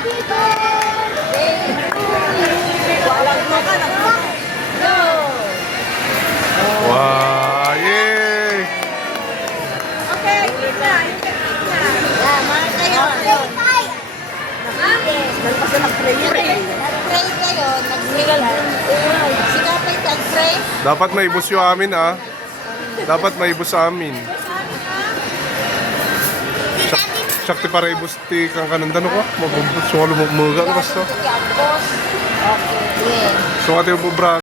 Wow, yay! Okay, kita. Yeah, mga kayo. Nagpasa nag-pray. Nag-pray kayo. Sikapay tag-pray. Dapat maibos yung amin ah. Dapat maibos sa amin. Shakti para ibos ti kang kanandan ko. Mabubos mo lumumuga ko basta. Okay, yeah. So ate yung bubra.